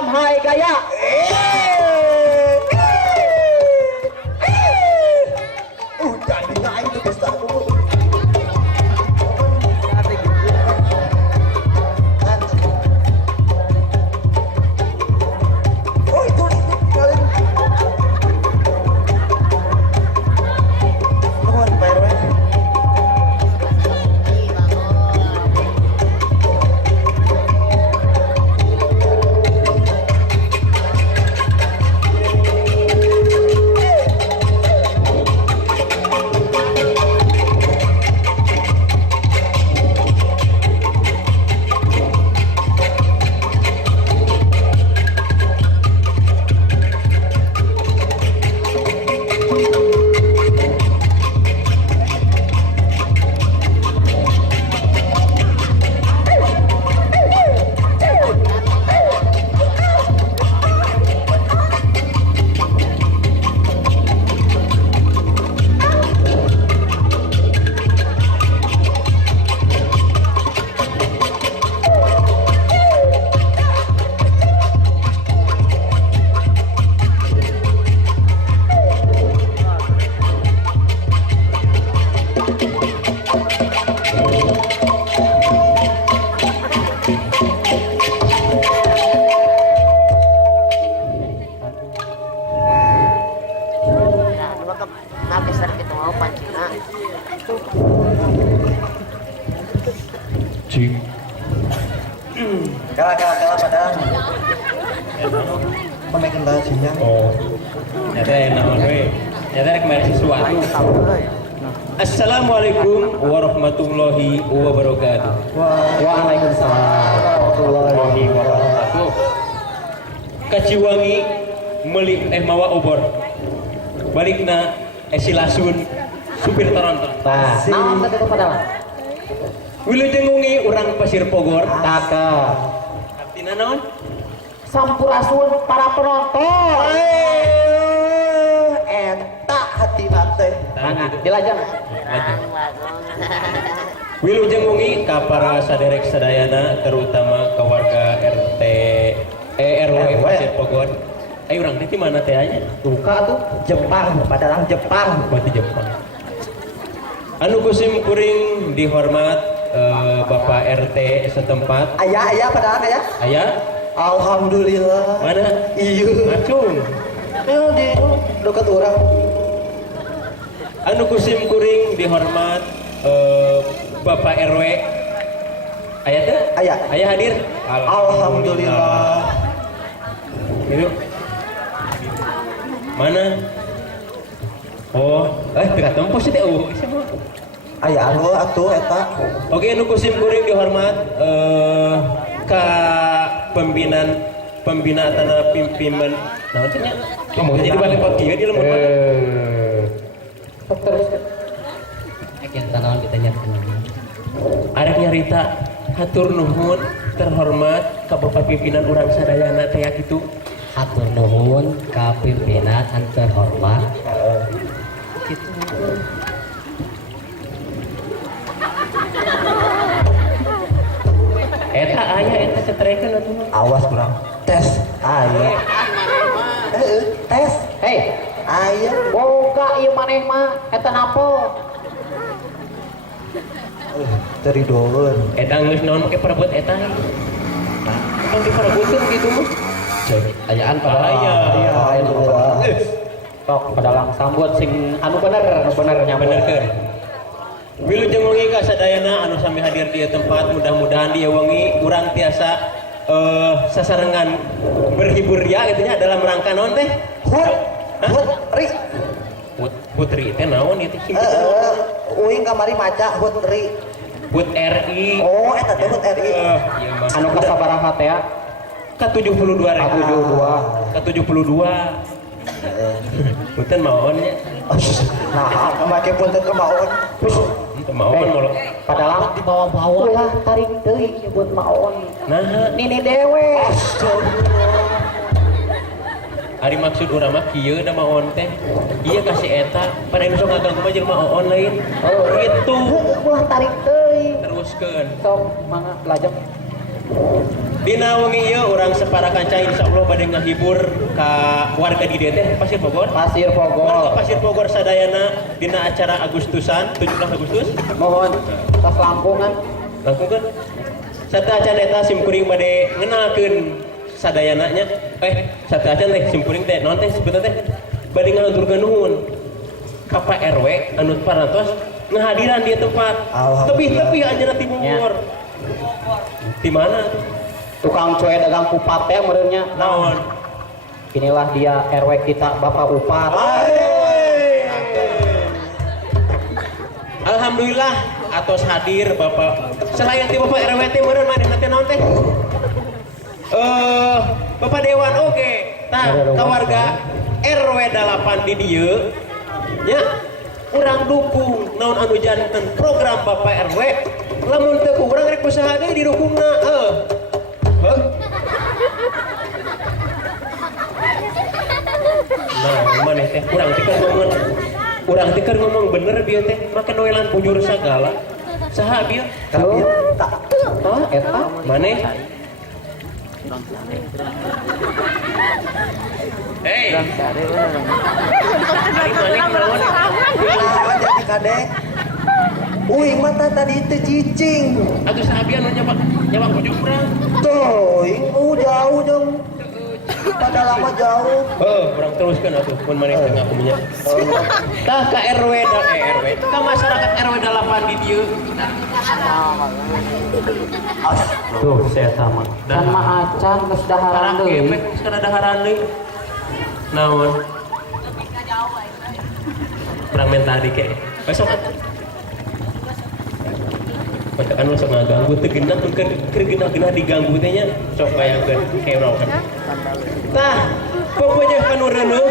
Salam hai gaya. Jadi naik tuh pesta aku. Oh itu kalian. Nuhun Pak RW. Kalah padahal. Pemain bajunya. Oh. Nyata enak we. Nyata rek mere sesuatu. Assalamualaikum warahmatullahi wabarakatuh. Waalaikumsalam warahmatullahi wabarakatuh. Kaciwangi meuli mawa obor. Balikna silasun supir toronton. Nah, naon teh padahal? Wilujeng ngungi urang Pasir Pogor. Taka. Artina naon? Sampurasun para penonton. Eta hati teh. Nah, dilajang. Wilujeng ngungi ka para saderek sadayana terutama ke warga RT RW Pasir Pogor. Ayo urang di mana teh anya? Duka tuh Jepang, padahal Jepang. Berarti Jepang. Anu kusim kuring dihormat Bapak RT setempat. Ayah padahal ya. Ayah, Alhamdulillah. mana? Iya. Acung. Di dekat orang. Anu kusim kuring dihormat Bapak RW. Ayah teh? Ayah. Ayah hadir. Alhamdulillah. Itu. Mana? Oh, tengah tempuh sih teh. Ayah anu atuh eta. Oke, anu kusim kuring dihormat ka pembina tanah pimpinan. Nah, cenah. Jadi balik pot kieu di lemur mana? Terus Yang tanawan kita nyatakan. Arek nyarita hatur nuhun terhormat ka Bapak pimpinan urang sadayana teh kitu. hatur nuhun ka pimpinan anu terhormat. Gitu. Eta aya eta cetreken atuh. Awas kurang. Tes. Ayah. Tes. Hei, Ayah. boga ieu maneh mah eta napo? Teridoeun. Eta geus naon make parebut eta. Kan diparebutkeun kitu mah. Cek ayaan pada Aya. Iya, alhamdulillah. tok padalang sambut sing anu bener nyambut. Benerkeun. Wilujeng wengi ka sadayana anu sami hadir di tempat, mudah-mudahan dia wengi urang tiasa sasarengan berhibur ria gitu nya dalam rangka naon teh? Putri. Putri teh naon ieu teh? Uing kamari maca Putri. Put RI. Oh, eta teh Put RI. Ieu mah Anu kasabaraha teh ya? ka 72 ribu. Ka 72. Punten maonnya. Nah, make punten kemaon. Henteu maon molok. Padahal di bawah-bawah lah tarik deui nyebut maon. Nah, Nini dewe. ari maksud urang mah kieu da maon teh. Ieu kasih eta pada anu sok ngaganggu mah jeung maon lain. Oh, Gitu. Wah tarik deui. Teruskeun. Sok mangga lajeng. Dina wengi ieu urang separa kanca insyaallah bade ngahibur ka warga di dieu teh Pasir Bogor. Pasir Warga Bogor. Pasir Bogor sadayana dina acara Agustusan 17 Agustus. Mohon tas lampungan. Lakukan. Satu acan eta simkuring bade ngenalkeun sadayana nya. Satu acan teh simkuring teh naon teh sebutan teh bade ngaturkeun nuhun ka Pak RW anu parantos ngahadiran di tempat. Tebih-tebih anjeunna timur. Di mana? Tukang cuek dagang kupat teh meureunnya. Naon? Inilah dia RW kita Bapak Upat. Alhamdulillah atos hadir Bapak. Selain ti Bapak RW teh meureun manehna teh naon teh? Bapak Dewan oke. Nah, ka warga RW 8 di dieu nya urang dukung naon anu janten program Bapak RW. Lamun teu ku urang rek usaha deui didukungna. Nah, maneh teh urang teh keur ngomong bener bieu teh make noelan bujur sagala. Saha bieu? Tuh, eta Maneh? Hei. Lawan jadi kadek. Uing mata tadi itu cicing. Atuh saha bieu anu nyawa bujur urang? Tuh, jauh dong. Pada lama jauh. Urang teruskeun atuh pun maneh teh ngakunya. Tah ka RW ka masyarakat RW 8 di dieu. tuh saya sama. Kan mah acan geus daharan Arang deui. kepek geus kada daharan deui. Naon? Urang men tadi ke. Besok atuh. Mata anu sok ngaganggu teu genah keur genah diganggu teh nya sok bayangkeun kero kan. Tah, pokoknya kanu reuneuh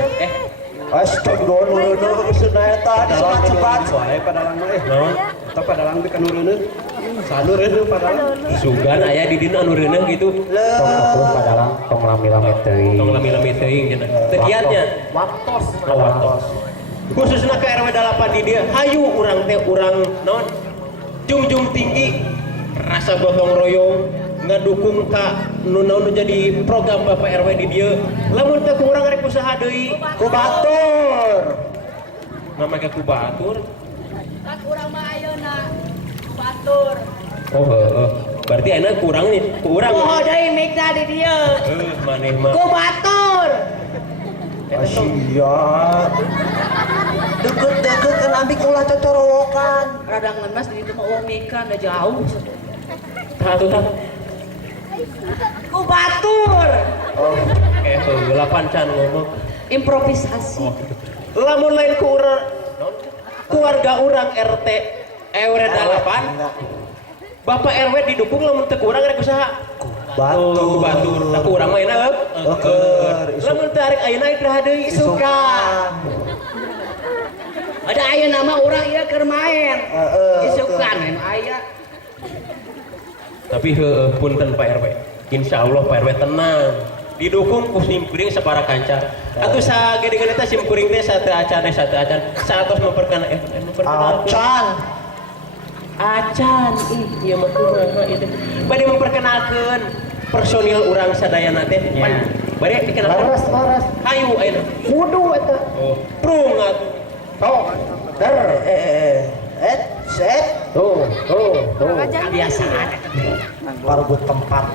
Astagfirullah, sunayata cepat-cepat. Wae padalang mah naon? Eta padalang teh kanu reuneuh. Sanu reuneuh padalang. Sugan aya di dina anu reuneuh gitu. Tong kapun padalang tong lami-lami teuing. Tong lami-lami teuing cenah. Teu kiatnya. Waktos. Lawatos. Khususna ke RW 8 di dia, hayu urang teh urang naon? Jungjung tinggi rasa gotong royong ngadukung ka nu naon jadi program Bapak RW di dieu. Lamun teu urang rek usaha deui Ku batur. mamake ku batur. Tak urang mah ayeuna batur. Oh heuh. Berarti enak kurang nih, kurang. Poho deui migna di dieu. Maneh mah. Ku batur. Asia. Deket-deket kan ambik ulah cocorowokan. Rada ngenes di dieu mah uang mika da jauh. Tah atuh tah. Ku batur. Gelapan can ngomong. Improvisasi. Lamun lain ku urang keluarga urang RT RW 8 Bapak RW didukung lamun teu urang rek usaha Batur. ku batur tak urang mah enak Keur. lamun teu arek ayeuna iraha deui suka Ada ayeuna mah urang ieu keur main. Isukan anu aya. tapi heueuh punten Pak RW insyaallah Pak RW tenang didukung ku simkuring separa kanca atuh sagede-gede teh simkuring teh satu acan satos memperkenalkan acan ieu mah kumaha ieu teh bade memperkenalkeun personil urang sadayana teh bade dikenalkeun Laras. hayu ayeuna Kudu eta. prung atuh Tok. Der. Set. Tuh. Kebiasaan. Parbut tempat.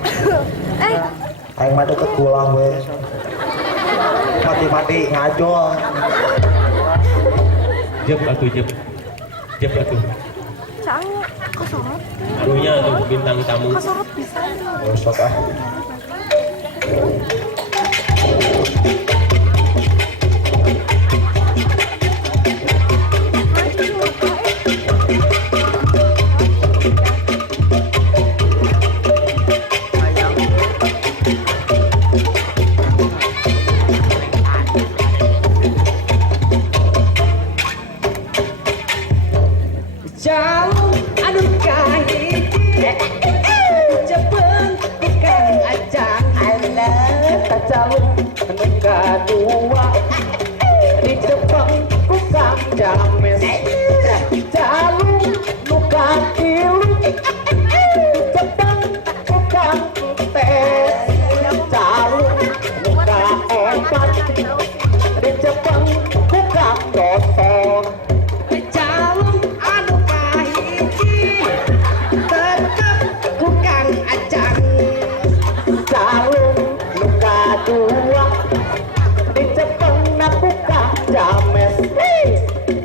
Aing mah deket pulang we. Mati-mati ngajol. jeb atuh Kasorot anunya tuh bintang tamu bisa. Besok ah. Jauh aduh kahiji cepeng bukan ajang Eta jalur menungga dua di Jepang bukan james. Jalur luka tilu di Jepang bukan teh. Di Jepang bukan dosa calon anu kahiji tetep kukang acang calung luka dua di Jepang na bukan james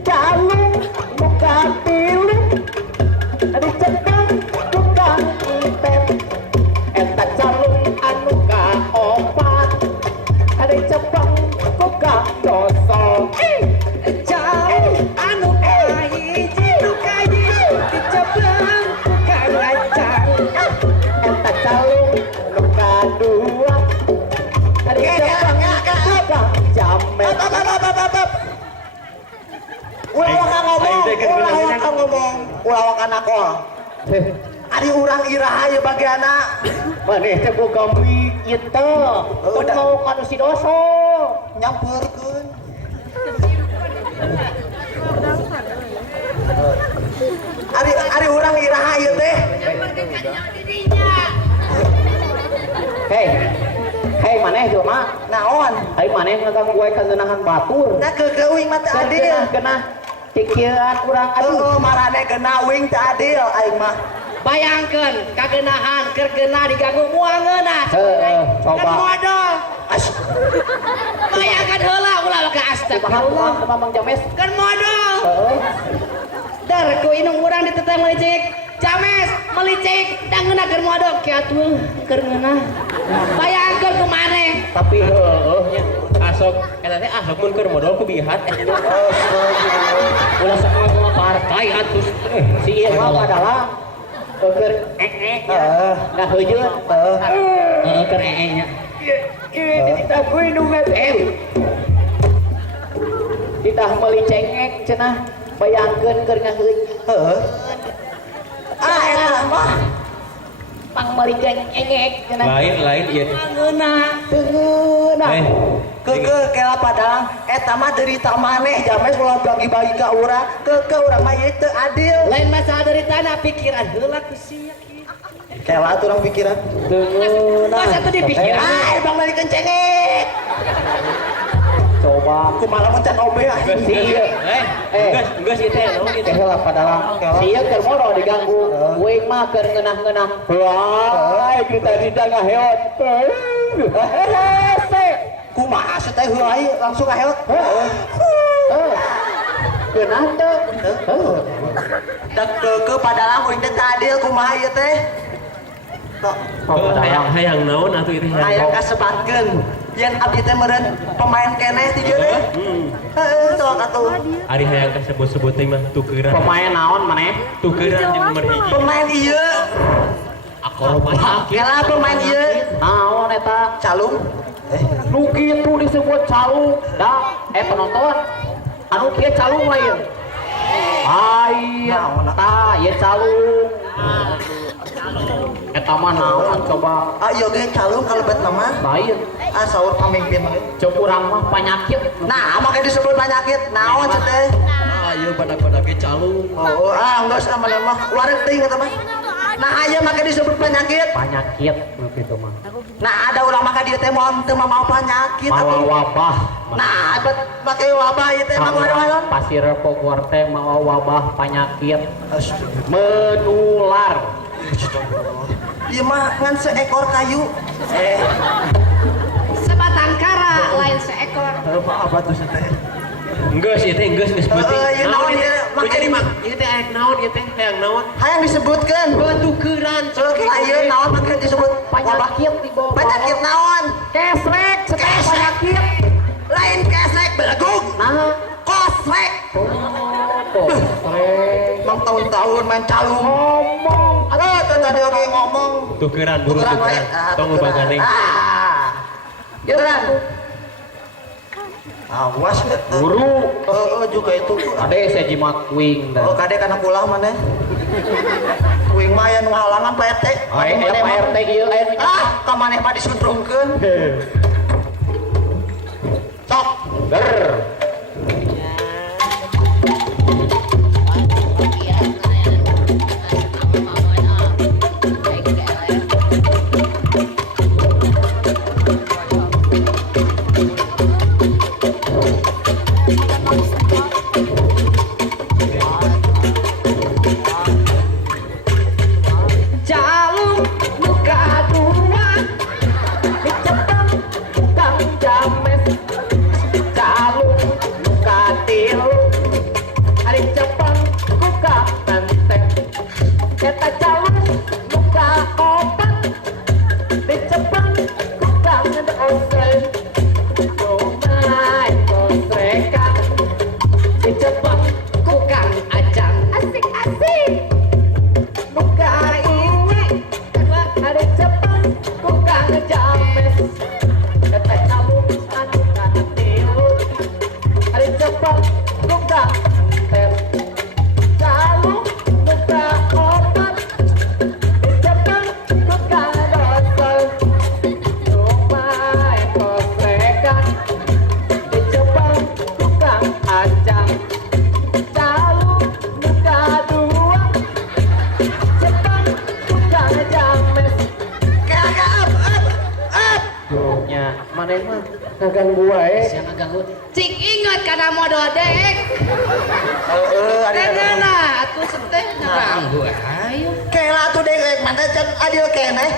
calung luka tilu di Jepang bukan inten eta calung anu kaopat di Jepang bukan dosa calon anu kahiji nu kaji dicebleng kukang acang eta calung luka dua di Jepang bukan james ulah wakan aku ari urang iraha ya bagiana Maneh teh boga mie ieu teh. Teu mau kanu si doso. nyamperkeun ari urang iraha ieu teh Hei maneh jelema. naon Hai maneh ngaganggu wae kaneunahan batur. na keuing mah teu adil Genah cikeun urang aduh. heuh marane geuna wing teu adil aing mah bayangkeun kagenahan keur geuna diganggu moal ngeunah Coba. kan modal as bayangkeun heula ulah ka astagfirullah Mamang James. kan modal Heeh. dar ku inung urang di tetang melicik james melicik dan ngeunah keur modal kiatu keur ngeunah bayangkeun kumaneh Tapi nya asok eta teh asok mun keur modal ku bihat Ulah sakala partai atus si ieu mah adalah keur nah heujeun. Heeh keur nya. Kita kuy nu Ditah meuli cengek cenah bayangkeun keur ngaheuj. heuh eta mah Pang meuli cengek cenah. lain ieu ngeunah Teungeunah. keke kela padang eta mah derita maneh james ulah bagi-bagi ka urang keke urang mah ieu teu adil lain masalah dari tanah pikiran heula ku sia kieu kela atuh urang pikiran Teungeunah. masa teu dipikiran bang balikeun cengek Coba kumaha mun can obe si ieu. geus ieu teh naon ieu teh Heula padalang. Si ieu keur modo diganggu. Uing mah keur ngeunah-ngeunah. Wah, kita ngaheot. Hese. kumaha teh heuh langsung aheot Geunah teu. dak keke padalang urang teh teu adil kumaha ieu teh hayang naon atuh ieu teh hayang kasebatkeun yen abdi teh meureun pemain keneh ti dieu teh heuh sok atuh ari hayang kasebut-sebut teh mah tukeran Pemain naon maneh? tukeran jeung nomor hiji pemain ieu kela pemain ieu Naon eta? calung Nu kitu disebut calung. Da, penonton. Anu kieu calung lain. Ai, ta ieu calung. Eta mah naon coba? ayo ge calung kalebet nama Lain. saur pamimpin we Cek urang mah penyakit. nah make disebut penyakit naon cenah teh Ayo badak-badak calung. oh geus mah mah wareg teuing eta mah nah aya make disebut penyakit Penyakit nu kitu mah. nah ada ulah make dieu teh moal teu mau penyakit Mawa atuh wabah. nah bet make wabah ieu teh mah kumaha Pasir Bogor teh mawa wabah penyakit menular. ieu mah ngan seekor kayu sebatang kara lain seekor apa tuh teh geus ieu teh geus beuting ieu naon ieu make make mak ieu teh hayang naon ieu teh hayang naon hayang disebutkeun tukeran sok ieu naon make disebut wabah Penyakit di bawah. penyakit naon Kesrek, setelah Kesrek. penyakit. lain kesek beleguk Nah, kosrek kesrek. bang tahun-tahun main calung Ngomong. ada tadi oke ngomong tukeran buru tukeran we tukeran tong bagane tukeran awas Guru. juga itu Ade saya jimat wing oh dah. kade kana pulang mana wing mah aya nu halangan Pak RT Ai Pak RT ieu aya ka maneh mah disundrungkeun sok ger. mana mah ngaganggu wae. Siapa ganggu? Cik ingat karena modal dek. Karena atuh setek ngaganggu. Ayo. Kela tuh dek mana can adil kene.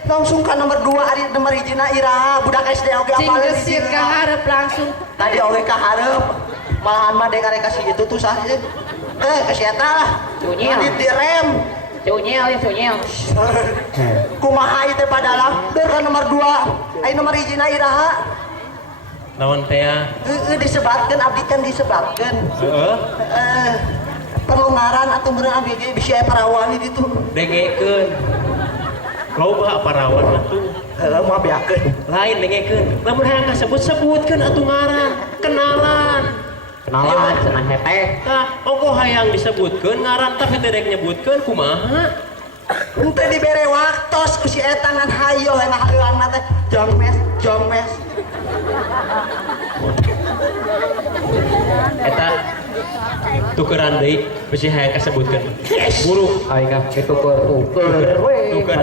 Langsung ke nomor 2 ari nomor hijina Ira budak SD oge Cing apal geusir ka hareup langsung. tadi oge ka hareup malahan mah dek arek kasih itu tuh sah kasih eta lah Cunyel. direm Cunyel ya cunyel. kumaha ieu teh padalang beur ka nomor 2 ai nomor hijina Ira Naon teh ya? disebutkeun abdi kan disebutkeun Heeh. perlu ngaran atau beneran abdi ge bisi aya parawan di ditu Dengekeun. Loba parawan atuh. heuh moal beakeun Lain dengekeun. Lamun hayang kasebut-sebutkeun atuh ngaran, kenalan. Kenalan cenah heteh. Tah, ongko hayang disebutkeun ngaran tapi teu dek nyebutkeun kumaha? ente dibere waktos ku si eta ngan hayo enak haeuan teh jongmes Eta tukeran deui bisi hayang kasebutkeun. Buruk. Aing kah tuker we. Tuker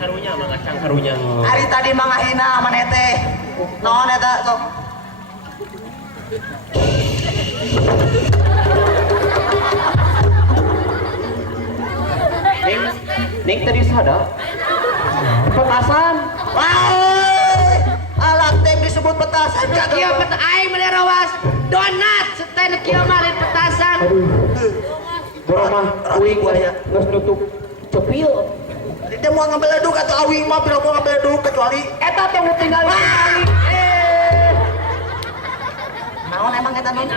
karunya mah ngacang karunya. hari tadi mangahina maneh teh naon eta sok Ning tadi sada. Petasan. Wah, alat teh disebut petasan Kieu pet aing mah rawas. Donat setek kieu mah lain petasan. Boro mah uing geus nutup cepil. dia mau ngambil leduk atau awi mah tidak mau ngambil leduk kecuali Eta teh tinggal sekali. naon emang eta naon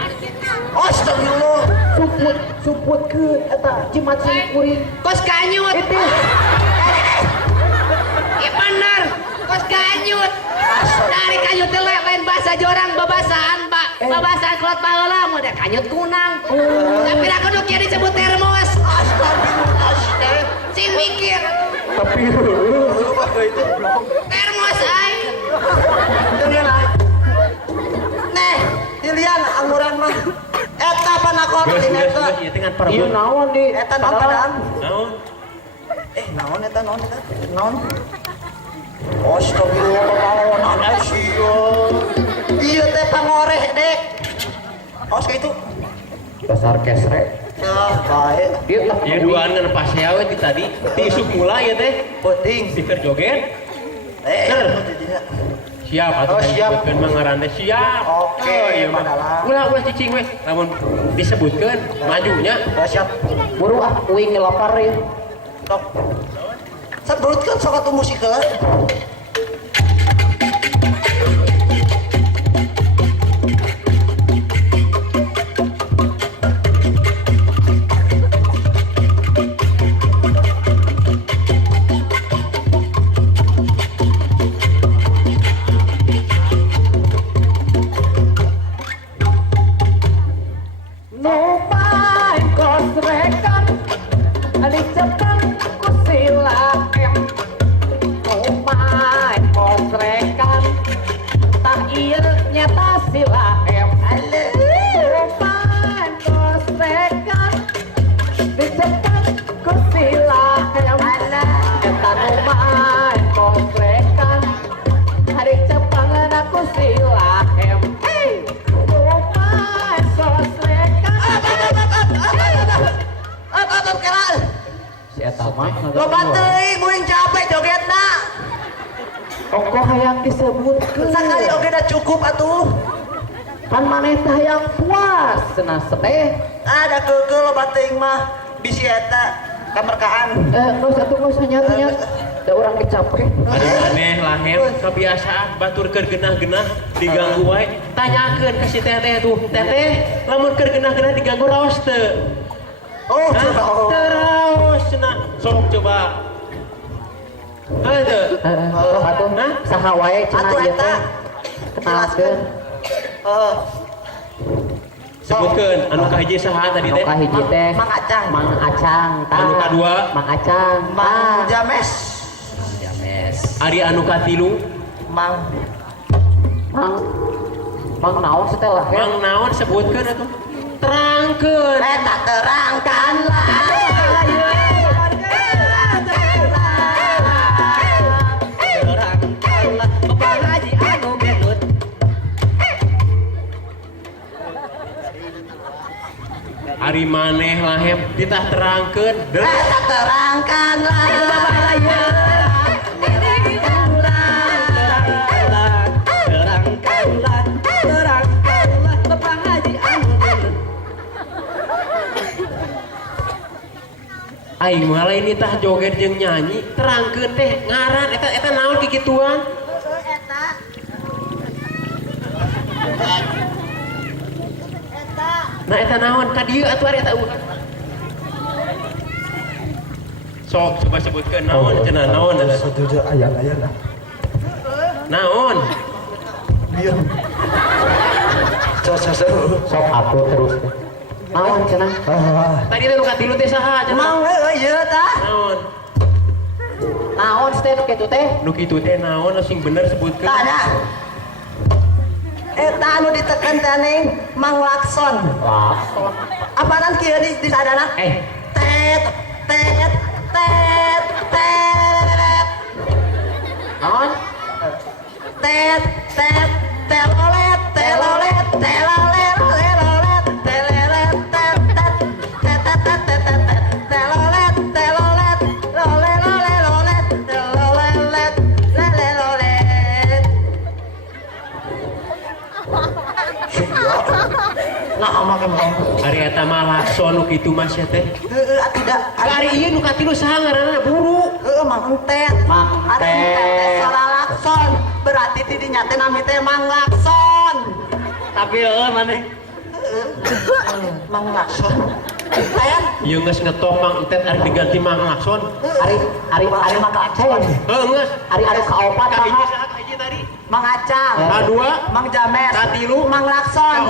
astagfirullah Suput ke eta jimat sing kuring. Kos kanyut. Itu Iya bener. Kos kanyut. Dari kanyut teh lain bahasa jorang babasaan, Pak. Babasaan kelot baheula mah da kanyut kunang. Tapi da kudu kieu disebut termos. astagfirullah Cing mikir. tapi Termos aing. Neh dilian anguran mah eta panakon Geus di geus eta geus ieu teh ngan ieu parabun. naon di eta naon padahal Naon? naon eta naon astagfirullah naon sia ieu teh pangoreh dek os ka itu dasar kesrek. baik Ieu lah Ieu duaan ngan pasea we ti tadi. Ti isuk mulai ya teh. penting Stiker joget. Cer. Siap atuh Oh, siap. disebutkeun mah ngaran teh siap. Oke, Oh, ieu mah. padalang. Ulah we cicing we. Lamun disebutkeun majunya. siap buru uing lapar ya. Tok. Sebutkan sok atuh musikeun. Nupai kosrekan adi cepeng kusila em. Nupai kosrekan tak ieu nyata sila em. Nupai kosrekan di cepeng kusila em. Eta nupai kosrekan adi cepeng na kusila em. Nupai kosrekan Apa keral? si eta mah Loba teuing muing capek jogetna. ongko hayang disebutkeun Sakali oge da cukup atuh. kan maneh teh hayang puas cenah teh Ada keukeu loba teuing mah bisi eta kamerkaan. geus atuh geus nya da urang capek Ada aneh lahem kebiasaan batur keur genah-genah diganggu wae. Tanyakeun ka si teteh tuh, teteh lamun keur genah-genah diganggu raos teu? Oh, Hah? Teraos cenah. Sok coba. Teu. atuh Hah? saha wae cenah Atuh ieu eta. teh kenalkeun Sebutkeun anu kahiji saha tadi teh? anu kahiji teh Mang Acang. Mang Acang tah Anu kadua? Mang Acang Mang James. Ari anu katilu? Mang Mang naon setelah ya Mang naon sebutkeun atuh? Terangkeun. eta terangkanlah. Haji anu Ari maneh lah hem ditah terangkeun. Tak terangkan lah. Terangkanlah Bapak Haji Amin. Aing malah ini tah joget jeung nyanyi terangkeun teh ngaran eta naon kikituan. Nah eta naon ka dieu atuh ari eta sok coba sebutkeun naon cenah naon eta Setuju ayang-ayang lah. naon Diam. Sok aku terus. Naon cenah? tadi teh nu katilu teh saha cenah Mang ieu tah. naon Naon teh nu kitu teh? nu kitu teh naon sing bener sebutkeun Tah. Eta anu ditekan teh ning Mang Lakson. Wah. Apaan kieu di sadana? Tet tet tet tet. Naon? Tet tet telolet telolet telolet telolet telelet tet tet tet tet tet tet telolet telolet lolet lolet lolet telolet lele lolet. Nah, make mah. ari eta mah lakson nu kitu mah sia teh Tidak ari ieu nu katilu saha ngaranna buru Mang Entet. Mang Ada Entet salah Lakson. Berarti di dinya teh nami teh Mang Lakson. Tapi maneh. Mang Lakson. Entet. ieu geus ngetop Mang Entet ari diganti Mang Lakson Ari mah ka Aceh. geus Ari kaopat ka hiji saha? saha ka hiji tadi Mang Acang. kadua Mang James. katilu Mang Lakson.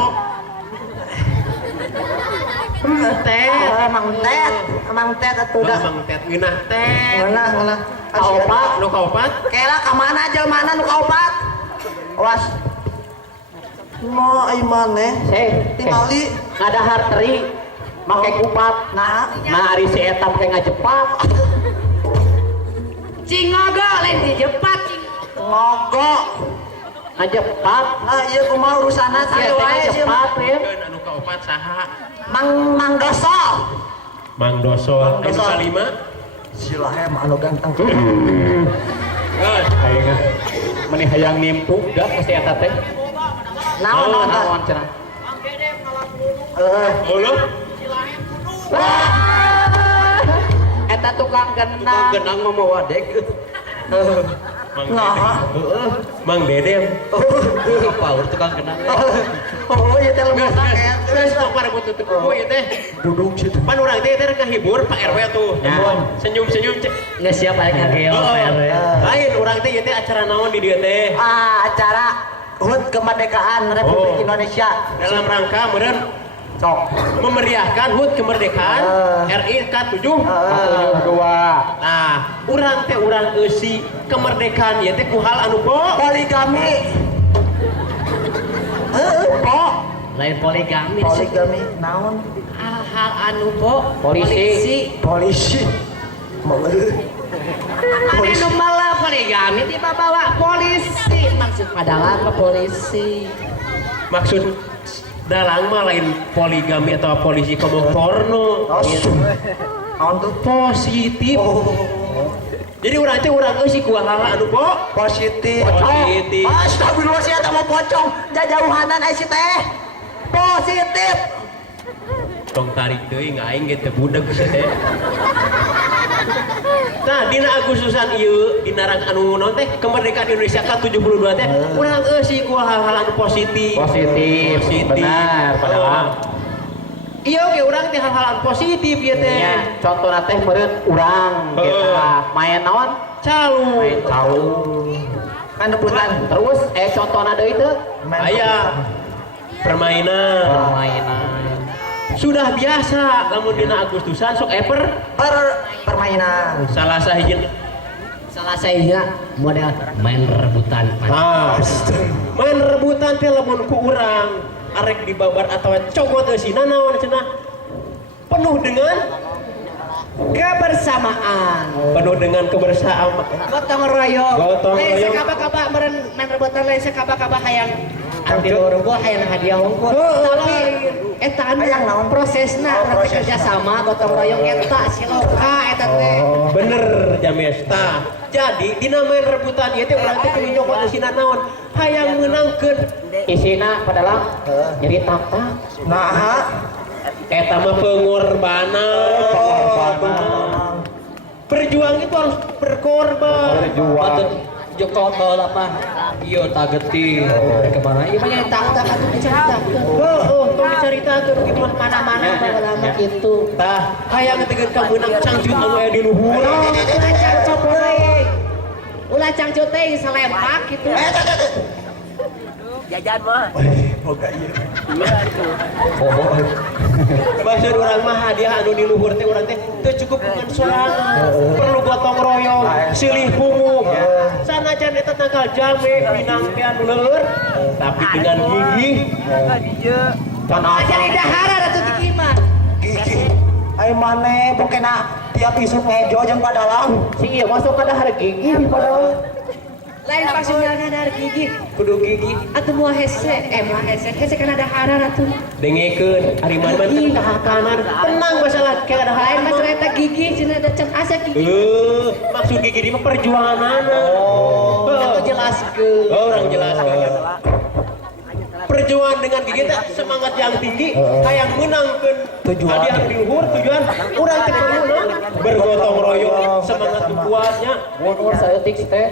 Entet Mang Entet. Mang Entet atuh dah. Mang Entet ngeunah teh Mana? kaopat nu kaopat Kela ka mana jelmana nu kaopat? Awas. Mau ai maneh. Tingali. Ngadahar teri make kupat. Nah, Nah ari si eta make ngajepak. Cingogo lain dijepat cing. ngogok. Ngajepak. Ah ieu kumaha urusana Si teh eta wae sih. ngajepak ya. keun anu kaopat saha Mang Dosol. Mang Dosol anu Dosol. kalima Sila hem anu ganteng. geus Aing meni hayang nimpu da ka si eta teh. Naon naon tah? Naon cenah? Uluh Eta tukang genang. Genang mah mau wadek. Mang Nah. Dedem Mang Dedem Power tukang genang. Oh ieu teh lembut sakit. geus sok parebut tutup kuku ieu teh Budung situ. pan urang teh rek ngahibur Pak RW tuh Ya. senyum-senyum Geus siap aya ngageo PR. lain urang teh ieu teh acara naon di dieu teh Acara HUT kemerdekaan Republik Oh. Indonesia. dalam rangka meureun Sok. memeriahkan HUT kemerdekaan RI ke-7 nah urang teh urang eusi kemerdekaan ieu teh ku hal anu Poligami. Lain poligami. Poligami naon? Hal-hal anu po. Polisi. Polisi. Mau Ane nu malah poligami tiba bawa polisi. Maksud padahal ke polisi. maksud dalang mah lain poligami atau polisi komo porno Naon tuh? positif jadi urang teh urang eusi ku hal anu Positif. Positif. Astagfirullah sia teh mau pocong. Jajauhanan ai si teh. Positif. tong tarik deui ngaing ge teu budak geus teh nah dina Agustusan ieu dina rang anu naon teh kemerdekaan Indonesia ke-72 teh urang eusi ku hal-hal anu positif Positif. Benar, padahal. iya ge urang teh hal-hal anu positif ieu teh Ya, contohna teh meureun urang kita main naon? calu Main calu. Main rebutan. Terus contohna deui teh aya permainan permainan. sudah biasa lamun dina Agustusan sok Permainan. salah sahiji Salah saya model main rebutan. main rebutan teh lamun ku urang arek dibabar atau cogot eusina naon cenah penuh dengan Kebersamaan. penuh dengan kebersamaan Gotong royong. Gotong Lain royong. sakaba-kaba meren main rebutan lain sakaba-kaba hayang anu di luar gua hayang hadiah unggul. Tapi eta anu prosesna urang kerja sama gotong royong eta siloka eta teh. Bener jamesta. Jadi dinamain rebutan ieu teh urang teh kudu nyokot isina naon? Hayang meunangkeun. Isina padahal nyeri tatak. Nah, Eta mah pengorbanan. Berjuang itu harus berkorban. Patut Joko baheula mah ieu tageti kemana ieu mah tak atuh dicaritakeun. Tong dicaritakeun gimana Mana-mana baheula mah kitu. tah hayang ngetegeun ka meunang cangcut anu aya di luhur. Ulah cangcut teh. Ulah cangcut teh salempak kitu. Jajan mah. Maksud urang mah hadiah anu di luhur teh urang teh teu cukup dengan sorangan. Perlu gotong royong, silih punguh. Sanajan eta tanggal jame binang teh anu leueur, tapi dengan gigih. Aja dahara atuh gigi mah. gigi. Ai maneh pokena tiap isuk ngejo jeung padalang. Si ieu masuk ka dahar gigi padahal. Lain maksudnya ada gigi. Kudu gigih. Atuh moal hese, hese kana dahara atuh. Dengekeun ari mana mah teu kahakanan. Tenang masalah kayak ada Lain hal masalah eta gigi cenah ada can asa gigi. maksud gigi di mah perjuanganana. Aku jelaskeun. Orang jelaskeun. Perjuangan dengan gigi teh semangat yang tinggi hayang menangkeun hadiah di luhur tujuan urang teh kudu bergotong royong semangat kuatnya. Mun saeutik teh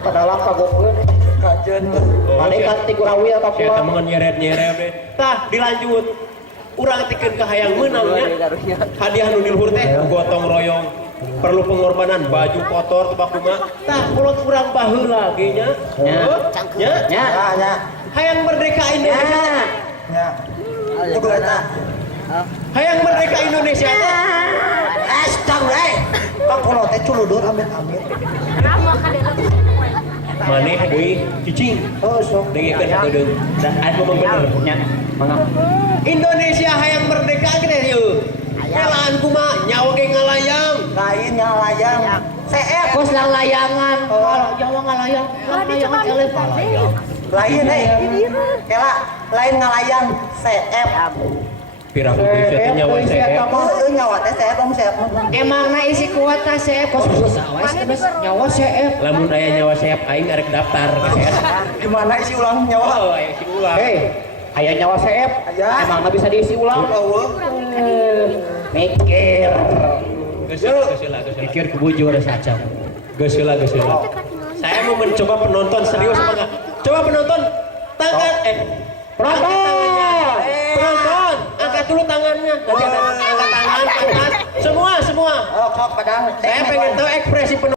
padahal kagokeun. Kajen. Mane kan ti kurang wieu ka Saya kuat. temen nyeret-nyeret deh. Tah dilanjut. Urang tikeun ka hayang meunangnya. Hadiah nu di luhur teh gotong royong. Perlu pengorbanan baju kotor teu bakumaha. Tah kulot urang baheula ge nya. Nya. Nya. Nah, nya. Hayang merdeka Indonesia. Nya. Kudu eta. Hayang merdeka Indonesia teh. Astagfirullah. Kang kulo teh culudur amit-amit. Maneh deui cicing. Oh, sok. Dengekeun hatudeung. Da anu mah bener. Nya. Mangga. Indonesia hayang merdeka gini yuk. Kelaan kumaha nyawa ge ngalayang. Lain ngalayang. CF. Kos lang layangan. Kalau Jawa ngalayang, layangan elefan. Lain kela lain ngalayang CF. Pirang putih teh nyawa saya. Mau nyawa teh CF kamu CF. Emang na isi kuat ta saya kos bisa wes terus nyawa CF. Lamun aya nyawa saya aing arek daftar ya. Gimana isi ulang nyawa? Oh, aya si ulang. Hei, aya nyawa CF. Aya. Emang nggak bisa diisi ulang. Mikir. Geus lah. Mikir kubujur saja. Geus lah. Saya mau mencoba penonton serius apa enggak? Coba penonton tangan penonton angkat dulu tangannya. Nanti ada angkat tangan ke atas. Semua. Oh, kok padang. Saya pengen tahu ekspresi penonton.